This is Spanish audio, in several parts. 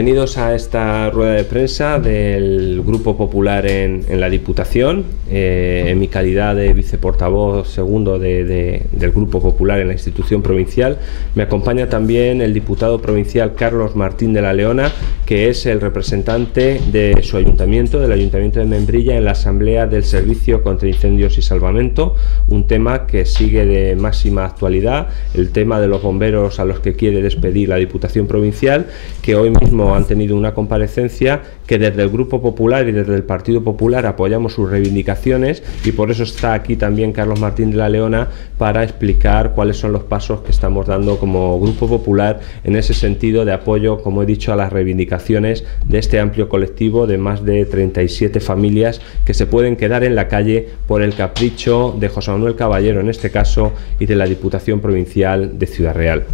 Bienvenidos a esta rueda de prensa del Grupo Popular en la Diputación. En mi calidad de viceportavoz segundo del Grupo Popular en la institución provincial, me acompaña también el diputado provincial Carlos Martín de la Leona, que es el representante de su ayuntamiento, del Ayuntamiento de Membrilla, en la Asamblea del Servicio contra Incendios y Salvamento, un tema que sigue de máxima actualidad, el tema de los bomberos a los que quiere despedir la Diputación Provincial, que hoy mismo han tenido una comparecencia que desde el Grupo Popular y desde el Partido Popular apoyamos sus reivindicaciones, y por eso está aquí también Carlos Martín de la Leona para explicar cuáles son los pasos que estamos dando como Grupo Popular en ese sentido de apoyo, como he dicho, a las reivindicaciones de este amplio colectivo de más de 37 familias que se pueden quedar en la calle por el capricho de José Manuel Caballero, en este caso, y de la Diputación Provincial de Ciudad Real.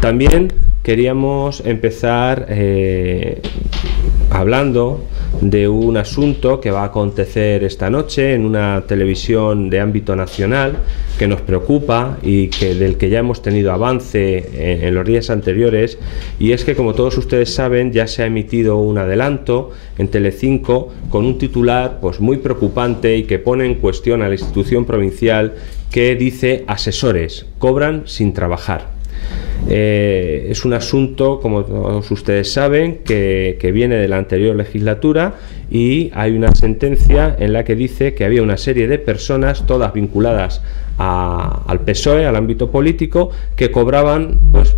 También queríamos empezar hablando de un asunto que va a acontecer esta noche en una televisión de ámbito nacional que nos preocupa y del que ya hemos tenido avance en los días anteriores, y es que, como todos ustedes saben, ya se ha emitido un adelanto en Telecinco con un titular pues muy preocupante y que pone en cuestión a la institución provincial, que dice: asesores cobran sin trabajar. Es un asunto, como todos ustedes saben, que viene de la anterior legislatura, y hay una sentencia en la que dice que había una serie de personas, todas vinculadas al PSOE, al ámbito político, que cobraban, pues,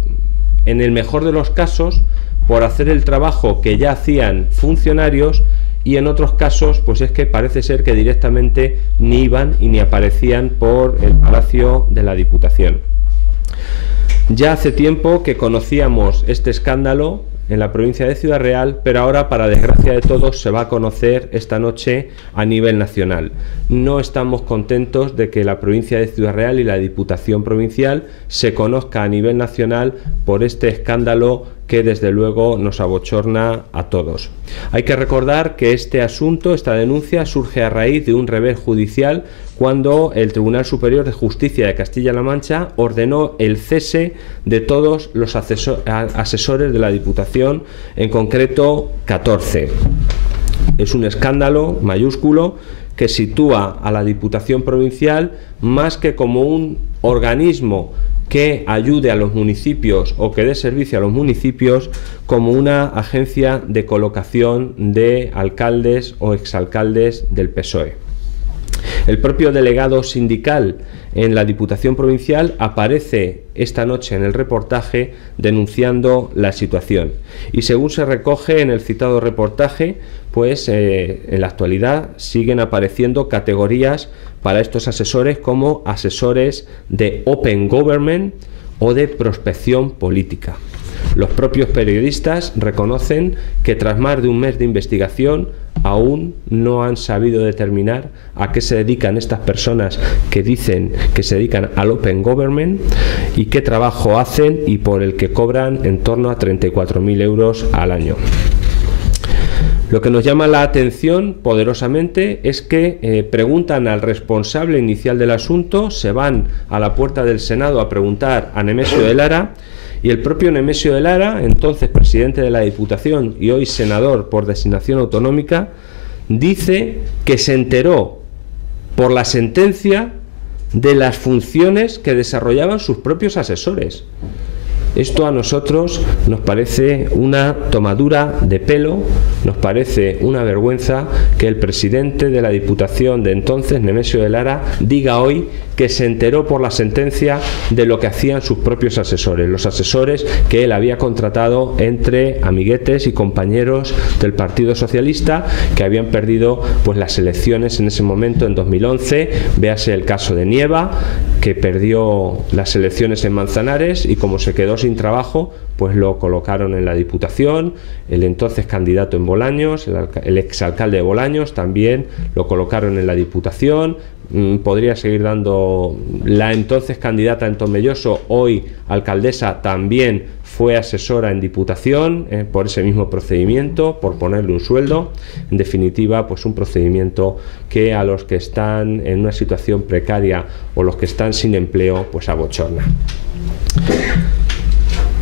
en el mejor de los casos, por hacer el trabajo que ya hacían funcionarios, y en otros casos pues es que parece ser que directamente ni iban y ni aparecían por el Palacio de la Diputación. Ya hace tiempo que conocíamos este escándalo en la provincia de Ciudad Real, pero ahora, para desgracia de todos, se va a conocer esta noche a nivel nacional. No estamos contentos de que la provincia de Ciudad Real y la Diputación Provincial se conozca a nivel nacional por este escándalo que desde luego nos abochorna a todos. Hay que recordar que este asunto, esta denuncia, surge a raíz de un revés judicial cuando el Tribunal Superior de Justicia de Castilla-La Mancha ordenó el cese de todos los asesores de la Diputación, en concreto 14. Es un escándalo mayúsculo que sitúa a la Diputación Provincial más que como un organismo que ayude a los municipios o que dé servicio a los municipios, como una agencia de colocación de alcaldes o exalcaldes del PSOE. El propio delegado sindical en la Diputación Provincial aparece esta noche en el reportaje denunciando la situación, y según se recoge en el citado reportaje, pues en la actualidad siguen apareciendo categorías para estos asesores como asesores de Open Government o de prospección política. Los propios periodistas reconocen que tras más de un mes de investigación aún no han sabido determinar a qué se dedican estas personas que dicen que se dedican al Open Government y qué trabajo hacen, y por el que cobran en torno a 34.000 euros al año. Lo que nos llama la atención poderosamente es que preguntan al responsable inicial del asunto, se van a la puerta del Senado a preguntar a Nemesio de Lara, y el propio Nemesio de Lara, entonces presidente de la Diputación y hoy senador por designación autonómica, dice que se enteró por la sentencia de las funciones que desarrollaban sus propios asesores. Esto a nosotros nos parece una tomadura de pelo, nos parece una vergüenza que el presidente de la Diputación de entonces, Nemesio de Lara, diga hoy que se enteró por la sentencia de lo que hacían sus propios asesores, los asesores que él había contratado entre amiguetes y compañeros del Partido Socialista que habían perdido pues las elecciones en ese momento, en 2011, véase el caso de Nieva, que perdió las elecciones en Manzanares y como se quedó sin trabajo, pues lo colocaron en la Diputación. El entonces candidato en Bolaños, el exalcalde de Bolaños, también lo colocaron en la Diputación. Podría seguir dando. La entonces candidata en Tomelloso, hoy alcaldesa, también fue asesora en Diputación por ese mismo procedimiento, por ponerle un sueldo. En definitiva, pues un procedimiento que a los que están en una situación precaria o los que están sin empleo, pues abochorna.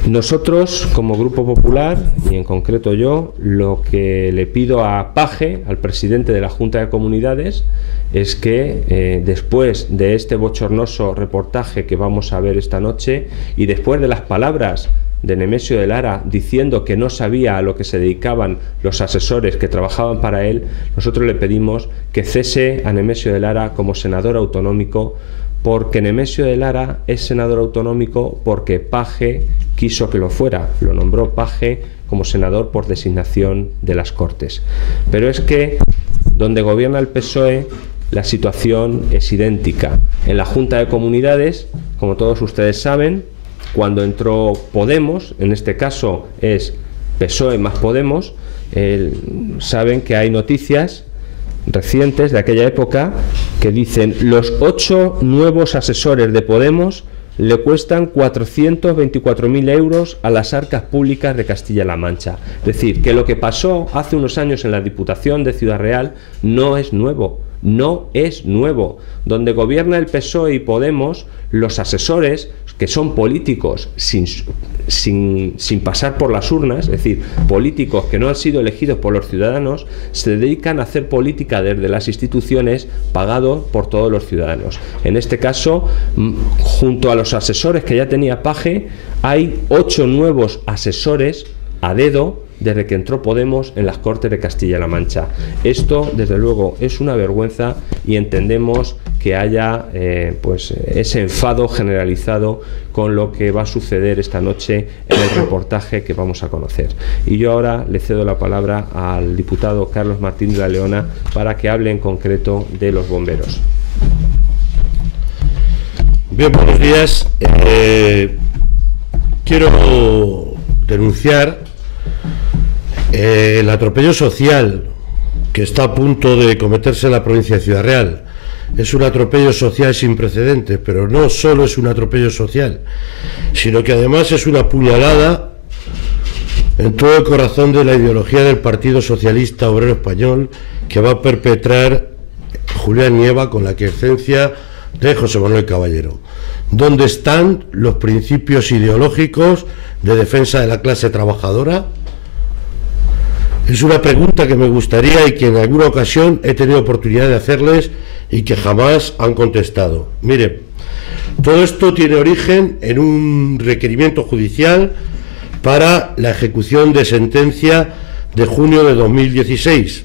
Nosotros, como Grupo Popular, y en concreto yo, lo que le pido a Paje, al presidente de la Junta de Comunidades, es que después de este bochornoso reportaje que vamos a ver esta noche y después de las palabras de Nemesio de Lara diciendo que no sabía a lo que se dedicaban los asesores que trabajaban para él, nosotros le pedimos que cese a Nemesio de Lara como senador autonómico, porque Nemesio de Lara es senador autonómico porque Paje quiso que lo fuera, lo nombró Paje como senador por designación de las Cortes. Pero es que donde gobierna el PSOE la situación es idéntica. En la Junta de Comunidades, como todos ustedes saben, cuando entró Podemos, en este caso es PSOE más Podemos, saben que hay noticias recientes de aquella época que dicen: los 8 nuevos asesores de Podemos le cuestan 424.000 euros a las arcas públicas de Castilla-La Mancha. Es decir, que lo que pasó hace unos años en la Diputación de Ciudad Real no es nuevo, no es nuevo. Donde gobierna el PSOE y Podemos, los asesores, que son políticos sin pasar por las urnas, es decir, políticos que no han sido elegidos por los ciudadanos, se dedican a hacer política desde las instituciones pagado por todos los ciudadanos. En este caso, junto a los asesores que ya tenía Paje, hay 8 nuevos asesores a dedo desde que entró Podemos en las Cortes de Castilla-La Mancha. Esto, desde luego, es una vergüenza y entendemos que haya pues ese enfado generalizado con lo que va a suceder esta noche en el reportaje que vamos a conocer. Y yo ahora le cedo la palabra al diputado Carlos Martín de la Leona para que hable en concreto de los bomberos. Bien, buenos días. Quiero denunciar el atropello social que está a punto de cometerse en la provincia de Ciudad Real. Es un atropello social sin precedentes, pero no solo es un atropello social, sino que además es una puñalada en todo el corazón de la ideología del Partido Socialista Obrero Español que va a perpetrar Julián Nieva con la aquiescencia de José Manuel Caballero. ¿Dónde están los principios ideológicos de defensa de la clase trabajadora? Es una pregunta que me gustaría y que en alguna ocasión he tenido oportunidad de hacerles y que jamás han contestado. Mire, todo esto tiene origen en un requerimiento judicial para la ejecución de sentencia de junio de 2016.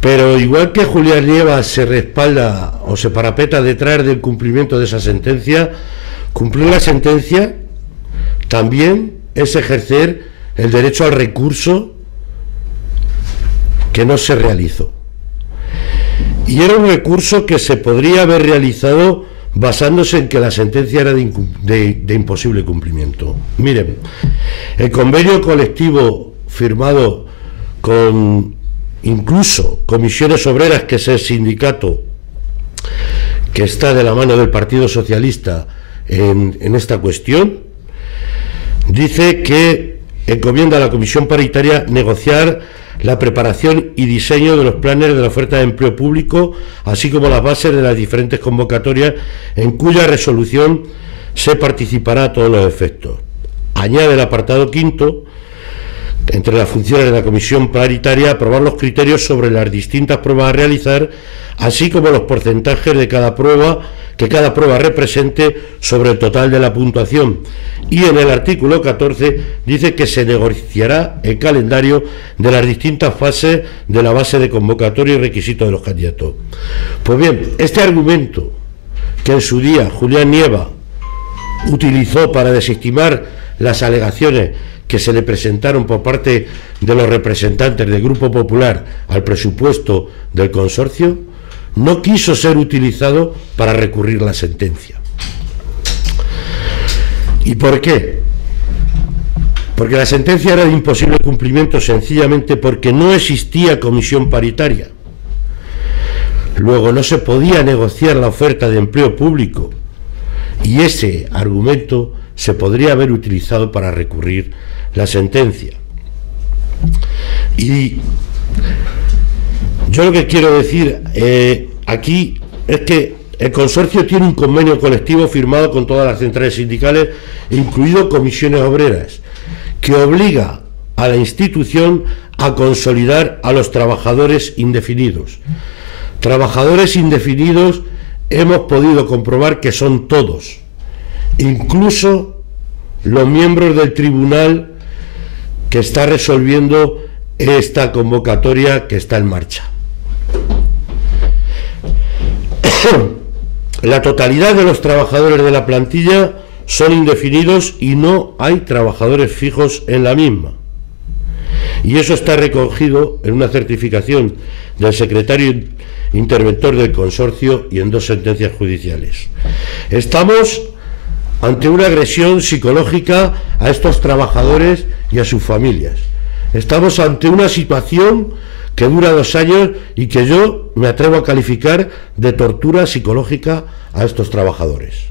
Pero igual que Julián Nieva se respalda o se parapeta detrás del cumplimiento de esa sentencia, cumplir la sentencia también es ejercer el derecho al recurso que no se realizó. Y era un recurso que se podría haber realizado basándose en que la sentencia era de imposible cumplimiento. Miren, el convenio colectivo firmado con incluso Comisiones Obreras, que es el sindicato que está de la mano del Partido Socialista en esta cuestión, dice que encomienda a la Comisión Paritaria negociar la preparación y diseño de los planes de la oferta de empleo público, así como las bases de las diferentes convocatorias en cuya resolución se participará a todos los efectos. Añade el apartado quinto: entre las funciones de la Comisión Paritaria, aprobar los criterios sobre las distintas pruebas a realizar, así como los porcentajes de cada prueba que cada prueba represente sobre el total de la puntuación. Y en el artículo 14 dice que se negociará el calendario de las distintas fases de la base de convocatoria y requisitos de los candidatos. Pues bien, este argumento que en su día Julián Nieva utilizó para desestimar las alegaciones que se le presentaron por parte de los representantes del Grupo Popular al presupuesto del consorcio, no quiso ser utilizado para recurrir la sentencia. ¿Y por qué? Porque la sentencia era de imposible cumplimiento sencillamente porque no existía comisión paritaria. Luego no se podía negociar la oferta de empleo público y ese argumento se podría haber utilizado para recurrir la sentencia. Y yo lo que quiero decir aquí es que El consorcio tiene un convenio colectivo firmado con todas las centrales sindicales, incluido comisiones obreras, que obliga a la institución a consolidar a los trabajadores indefinidos. Trabajadores indefinidos hemos podido comprobar que son todos, incluso los miembros del tribunal que está resolviendo esta convocatoria que está en marcha. La totalidad de los trabajadores de la plantilla son indefinidos y no hay trabajadores fijos en la misma. Y eso está recogido en una certificación del secretario interventor del consorcio y en 2 sentencias judiciales. Estamos ante una agresión psicológica a estos trabajadores y a sus familias. Estamos ante una situación que dura 2 años y que yo me atrevo a calificar de tortura psicológica a estos trabajadores.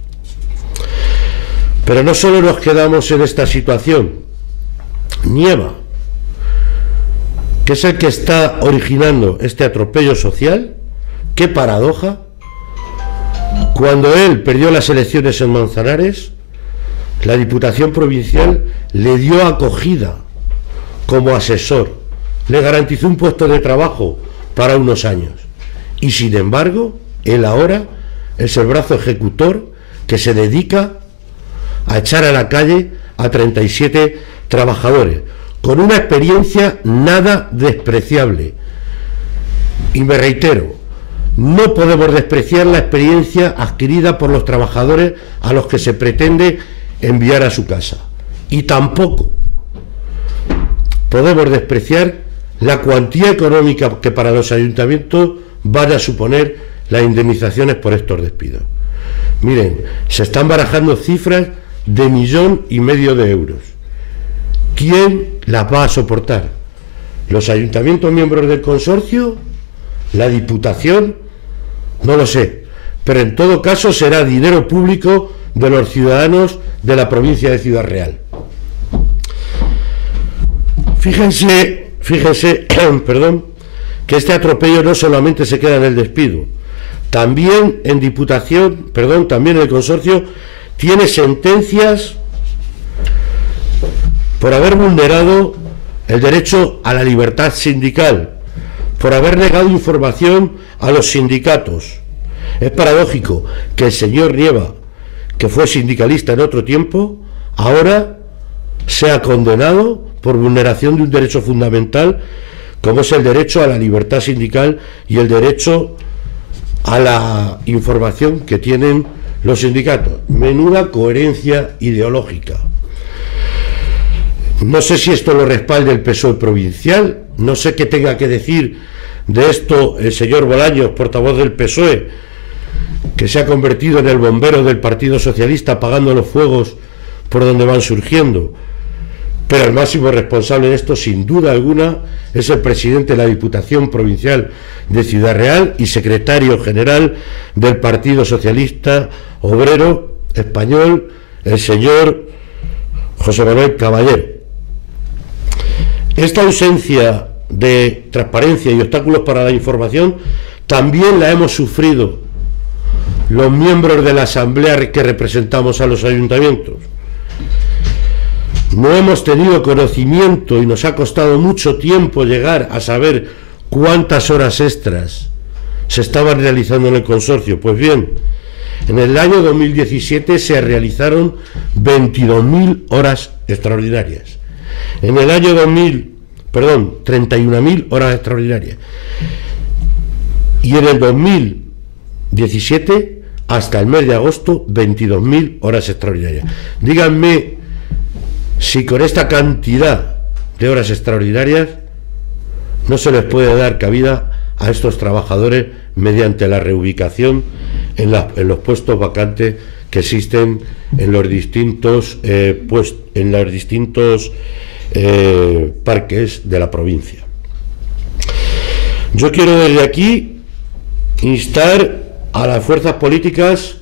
Pero no solo nos quedamos en esta situación. Nieva, que es el que está originando este atropello social, qué paradoja, cuando él perdió las elecciones en Manzanares, la Diputación Provincial le dio acogida como asesor, le garantizó un puesto de trabajo para unos años, y sin embargo él ahora es el brazo ejecutor que se dedica a echar a la calle a 37 trabajadores con una experiencia nada despreciable. Y me reitero, no podemos despreciar la experiencia adquirida por los trabajadores a los que se pretende enviar a su casa, y tampoco podemos despreciar la cuantía económica que para los ayuntamientos vaya a suponer las indemnizaciones por estos despidos. Miren, se están barajando cifras de 1,5 millones de euros. ¿Quién las va a soportar? ¿Los ayuntamientos miembros del consorcio? ¿La Diputación? No lo sé, pero en todo caso será dinero público de los ciudadanos de la provincia de Ciudad Real. Fíjense, perdón, que este atropello no solamente se queda en el despido, también en Diputación, perdón, también el consorcio tiene sentencias por haber vulnerado el derecho a la libertad sindical, por haber negado información a los sindicatos. Es paradójico que el señor Nieva, que fue sindicalista en otro tiempo, ahora sea condenado por vulneración de un derecho fundamental como es el derecho a la libertad sindical y el derecho a la información que tienen los sindicatos. Menuda coherencia ideológica. No sé si esto lo respalda el PSOE provincial, no sé qué tenga que decir de esto el señor Bolaños, portavoz del PSOE, que se ha convertido en el bombero del Partido Socialista apagando los fuegos por donde van surgiendo. Pero el máximo responsable de esto, sin duda alguna, es el presidente de la Diputación Provincial de Ciudad Real y secretario general del Partido Socialista Obrero Español, el señor José Manuel Caballero. Esta ausencia de transparencia y obstáculos para la información también la hemos sufrido los miembros de la Asamblea que representamos a los ayuntamientos. No hemos tenido conocimiento y nos ha costado mucho tiempo llegar a saber cuántas horas extras se estaban realizando en el consorcio. Pues bien, en el año 2017 se realizaron 22.000 horas extraordinarias. En el año 31.000 horas extraordinarias. Y en el 2017, hasta el mes de agosto, 22.000 horas extraordinarias. Díganme si con esta cantidad de horas extraordinarias no se les puede dar cabida a estos trabajadores mediante la reubicación en los puestos vacantes que existen en los distintos parques de la provincia. Yo quiero desde aquí instar a las fuerzas políticas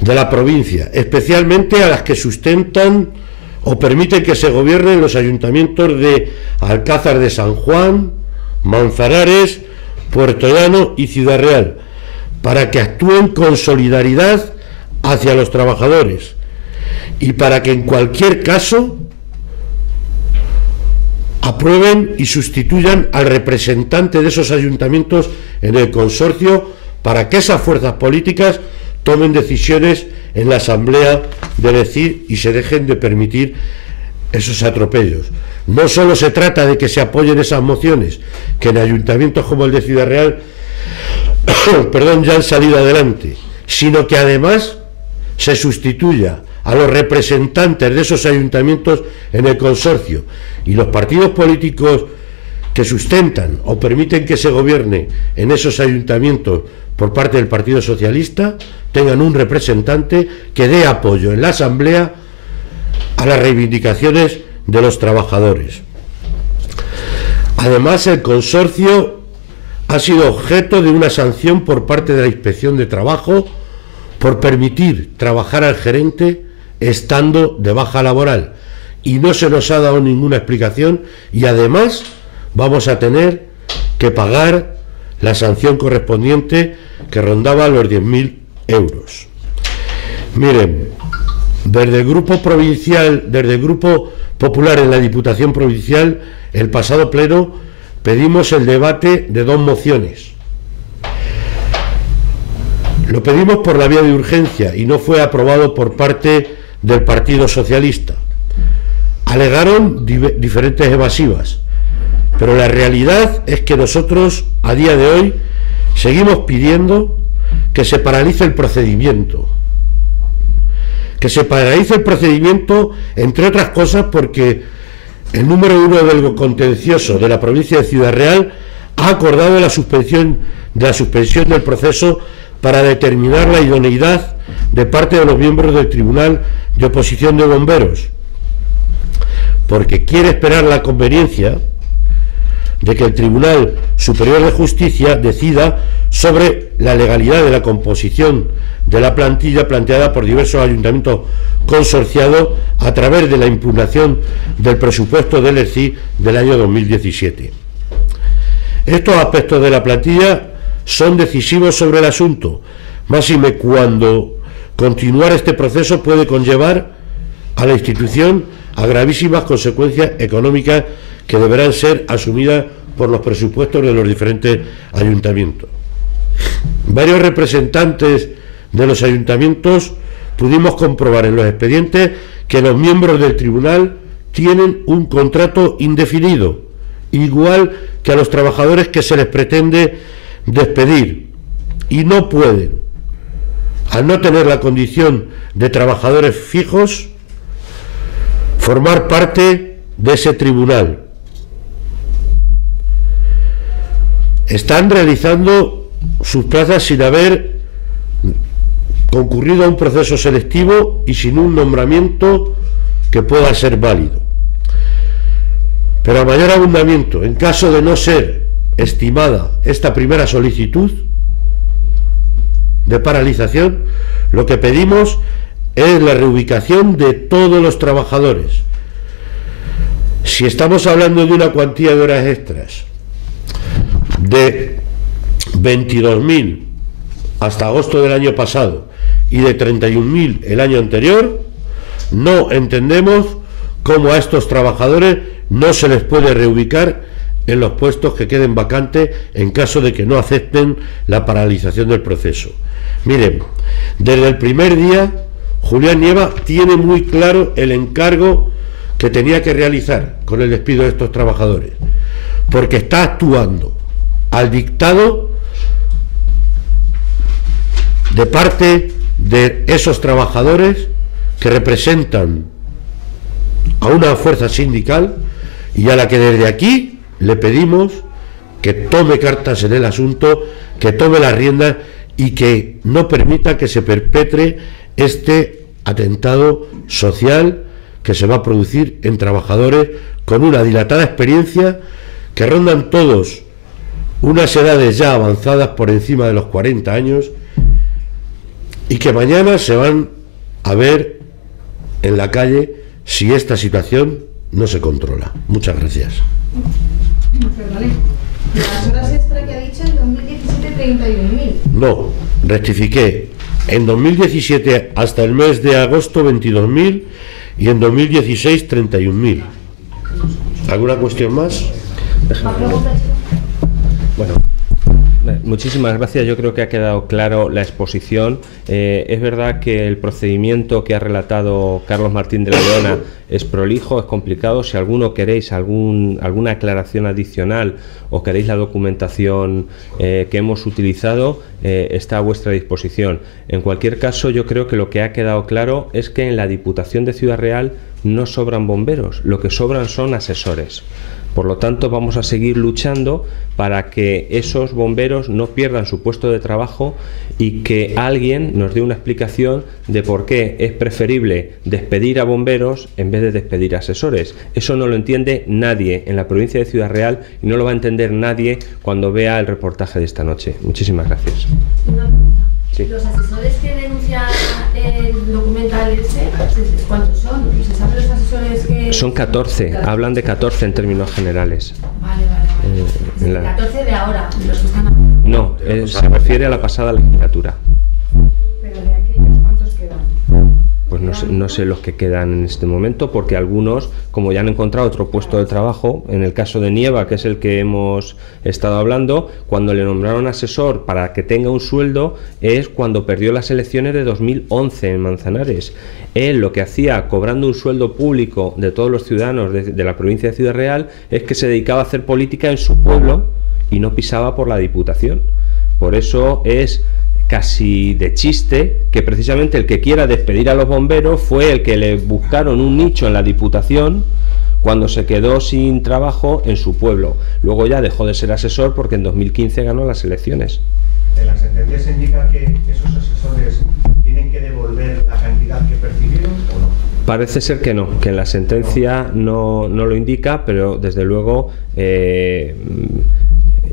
de la provincia, especialmente a las que sustentan o permiten que se gobiernen los ayuntamientos de Alcázar de San Juan, Manzanares, Puerto Llano y Ciudad Real, para que actúen con solidaridad hacia los trabajadores y para que en cualquier caso aprueben y sustituyan al representante de esos ayuntamientos en el consorcio, para que esas fuerzas políticas tomen decisiones en la asamblea de decir y se dejen de permitir esos atropellos. No solo se trata de que se apoyen esas mociones, que en ayuntamientos como el de Ciudad Real ya han salido adelante, sino que además se sustituya a los representantes de esos ayuntamientos en el consorcio, y los partidos políticos que sustentan o permiten que se gobierne en esos ayuntamientos por parte del Partido Socialista tengan un representante que dé apoyo en la asamblea a las reivindicaciones de los trabajadores. Además, el consorcio ha sido objeto de una sanción por parte de la Inspección de Trabajo por permitir trabajar al gerente estando de baja laboral, y no se nos ha dado ninguna explicación, y además vamos a tener que pagar la sanción correspondiente, que rondaba los 10.000 euros. Miren, desde el Grupo Provincial, desde el Grupo Popular en la Diputación Provincial, el pasado pleno pedimos el debate de 2 mociones. Lo pedimos por la vía de urgencia y no fue aprobado por parte del Partido Socialista. Alegaron diferentes evasivas, pero la realidad es que nosotros a día de hoy seguimos pidiendo que se paralice el procedimiento. Que se paralice el procedimiento, entre otras cosas, porque el número 1 del contencioso de la provincia de Ciudad Real ha acordado la suspensión del proceso para determinar la idoneidad de parte de los miembros del Tribunal de Oposición de Bomberos, porque quiere esperar la conveniencia de que el Tribunal Superior de Justicia decida sobre la legalidad de la composición de la plantilla planteada por diversos ayuntamientos consorciados a través de la impugnación del presupuesto del ERCI del año 2017. Estos aspectos de la plantilla son decisivos sobre el asunto, máxime cuando continuar este proceso puede conllevar a la institución a gravísimas consecuencias económicas que deberán ser asumidas por los presupuestos de los diferentes ayuntamientos. Varios representantes de los ayuntamientos pudimos comprobar en los expedientes que los miembros del tribunal tienen un contrato indefinido, igual que a los trabajadores que se les pretende despedir, y no pueden, al no tener la condición de trabajadores fijos, formar parte de ese tribunal. Están realizando sus plazas sin haber concurrido a un proceso selectivo y sin un nombramiento que pueda ser válido. Pero a mayor abundamiento, en caso de no ser estimada esta primera solicitud de paralización, lo que pedimos es la reubicación de todos los trabajadores. Si estamos hablando de una cuantía de horas extras de 22.000 hasta agosto del año pasado y de 31.000 el año anterior, no entendemos cómo a estos trabajadores no se les puede reubicar en los puestos que queden vacantes en caso de que no acepten la paralización del proceso. Miren, desde el primer día Julián Nieva tiene muy claro el encargo que tenía que realizar con el despido de estos trabajadores, porque está actuando al dictado de parte de esos trabajadores que representan a una fuerza sindical y a la que desde aquí le pedimos que tome cartas en el asunto, que tome las riendas y que no permita que se perpetre este atentado social que se va a producir en trabajadores con una dilatada experiencia, que rondan todos unas edades ya avanzadas por encima de los 40 años y que mañana se van a ver en la calle si esta situación no se controla. Muchas gracias. Las horas extra que ha dicho en 2017, 31.000. No, rectifiqué. En 2017 hasta el mes de agosto 22.000 y en 2016 31.000. ¿Alguna cuestión más? Bueno, muchísimas gracias. Yo creo que ha quedado claro la exposición. Es verdad que el procedimiento que ha relatado Carlos Martín de la Leona es prolijo, es complicado. Si alguno queréis alguna aclaración adicional o queréis la documentación que hemos utilizado, está a vuestra disposición. En cualquier caso, yo creo que lo que ha quedado claro es que en la Diputación de Ciudad Real no sobran bomberos, lo que sobran son asesores. Por lo tanto, vamos a seguir luchando para que esos bomberos no pierdan su puesto de trabajo y que alguien nos dé una explicación de por qué es preferible despedir a bomberos en vez de despedir a asesores. Eso no lo entiende nadie en la provincia de Ciudad Real y no lo va a entender nadie cuando vea el reportaje de esta noche. Muchísimas gracias. Sí. Los asesores que denuncian el documental ese, ¿cuántos son? ¿Se saben los asesores que...? Son 14, hablan de 14 en términos generales. Vale. 14 de ahora, los que están... No, se refiere a la pasada legislatura. Pero de aquellos, ¿cuántos quedan? Pues no sé los que quedan en este momento, porque algunos, como ya han encontrado otro puesto de trabajo, en el caso de Nieva, que es el que hemos estado hablando, cuando le nombraron asesor para que tenga un sueldo, es cuando perdió las elecciones de 2011 en Manzanares. Él lo que hacía, cobrando un sueldo público de todos los ciudadanos de la provincia de Ciudad Real, es que se dedicaba a hacer política en su pueblo y no pisaba por la Diputación. Por eso es casi de chiste que precisamente el que quiera despedir a los bomberos fue el que le buscaron un nicho en la Diputación cuando se quedó sin trabajo en su pueblo. Luego ya dejó de ser asesor porque en 2015 ganó las elecciones. ¿En la sentencia se indica que esos asesores tienen que devolver la cantidad que percibieron o no? Parece ser que no, que en la sentencia no lo indica, pero desde luego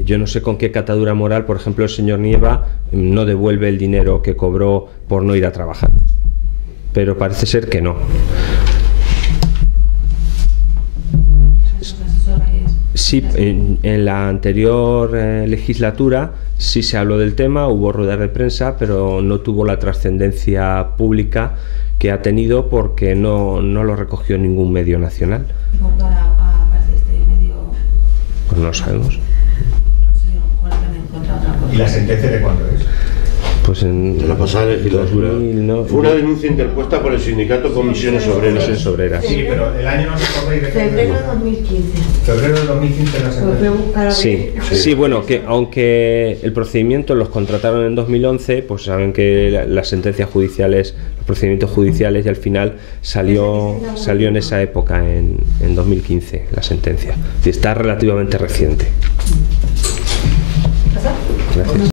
yo no sé con qué catadura moral, por ejemplo, el señor Nieva no devuelve el dinero que cobró por no ir a trabajar. Pero parece ser que no. Sí, en la anterior legislatura sí se habló del tema, hubo ruedas de prensa, pero no tuvo la trascendencia pública que ha tenido porque no lo recogió ningún medio nacional. ¿Y por qué ahora aparece este medio? Pues no sabemos. ¿Y la sentencia de cuándo es? Pues en la pasada legislatura. 2000, no, fue una denuncia interpuesta por el sindicato Comisiones Obreras. Sí, pero el año no se acordáis de Febrero de 2015. Febrero de 2015 la sentencia. Sí, bueno, que aunque el procedimiento los contrataron en 2011, pues saben que las sentencias judiciales, los procedimientos judiciales, y al final salió en esa época, en 2015, la sentencia. Está relativamente reciente. Gracias.